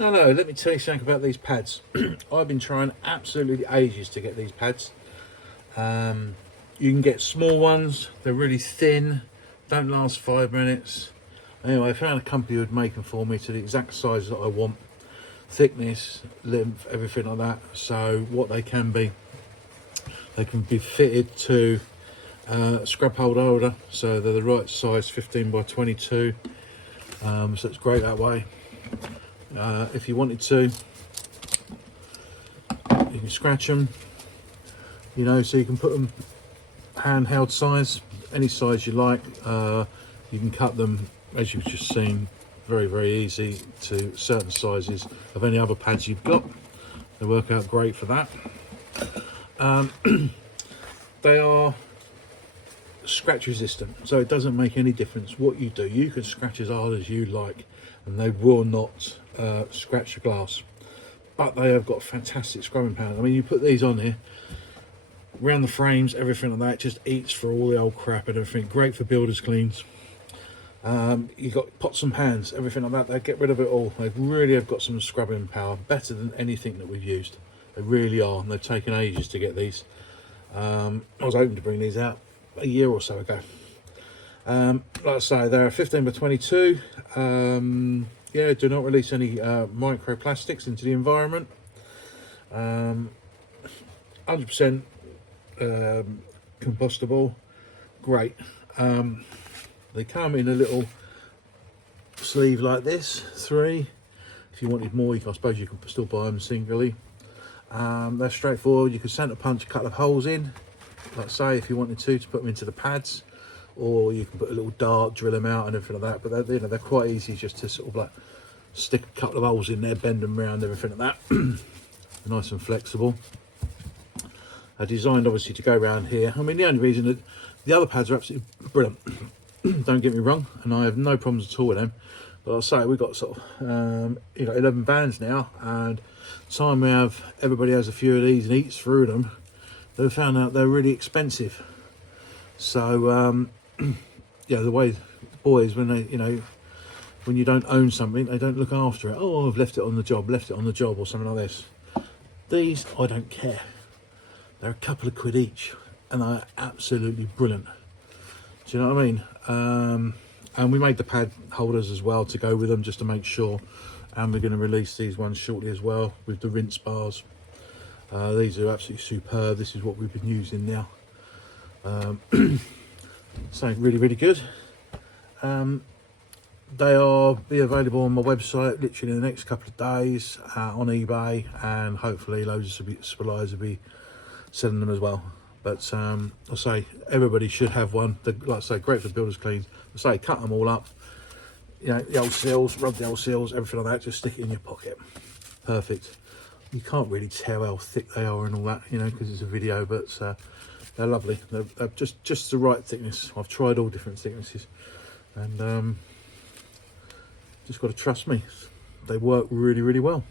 No, let me tell you something about these pads. I've been trying absolutely ages to get these pads. You can get small ones, they're really thin, don't last 5 minutes. Anyway, I found a company who would make them for me to the exact size that I want, thickness, length, everything like that. So what they can be fitted to scrub holder, so they're the right size, 15 by 22. So it's great that way. If you wanted to, you can scratch them, you know, so you can put them handheld size, any size you like. You can cut them, as you've just seen, very easy to certain sizes of any other pads you've got. They work out great for that. They are scratch resistant, so it doesn't make any difference what you do. You can scratch as hard as you like and they will not scratch the glass, but they have got fantastic scrubbing power. I mean, you put these on here around the frames, everything like that, it just eats for all the old crap and everything. Great for builders cleans. You've got pots and pans, everything like that, they get rid of it all. They really have got some scrubbing power, better than anything that we've used. They really are, and they've taken ages to get these. I was hoping to bring these out a year or so ago. Like I say, they're 15 by 22. Yeah, do not release any microplastics into the environment. 100% compostable. Great. They come in a little sleeve like this, 3. If you wanted more, I suppose you can still buy them singly. They're straightforward. You can centre punch a couple of holes in, like say, if you wanted to put them into the pads, or you can put a little dart, drill them out and everything like that. But they're, you know, they're quite easy just to sort of like stick a couple of holes in there, bend them around, everything like that. Nice and flexible. They're designed obviously to go around here. I mean, the only reason that the other pads are absolutely brilliant, don't get me wrong, and I have no problems at all with them. But I'll say we've got sort of 11 vans now, and time we have everybody has a few of these and eats through them, they've found out they're really expensive. So yeah, the way boys, when they, you know, when you don't own something, they don't look after it. Oh, I've left it on the job, or something like this. These, I don't care. They're a couple of quid each, and they're absolutely brilliant. Do you know what I mean? And we made the pad holders as well to go with them, just to make sure. And we're going to release these ones shortly as well with the rinse bars. These are absolutely superb. This is what we've been using now. So really good. They'll be available on my website literally in the next couple of days, on eBay, and hopefully loads of suppliers will be selling them as well. But I'll say everybody should have one. They're, like I say, great for builders cleans. I say cut them all up, you know, the old seals, rub the old seals, everything like that, just stick it in your pocket. Perfect. You can't really tell how thick they are and all that, you know, because it's a video, but they're lovely. They're just the right thickness. I've tried all different thicknesses, and just got to trust me. They work really well.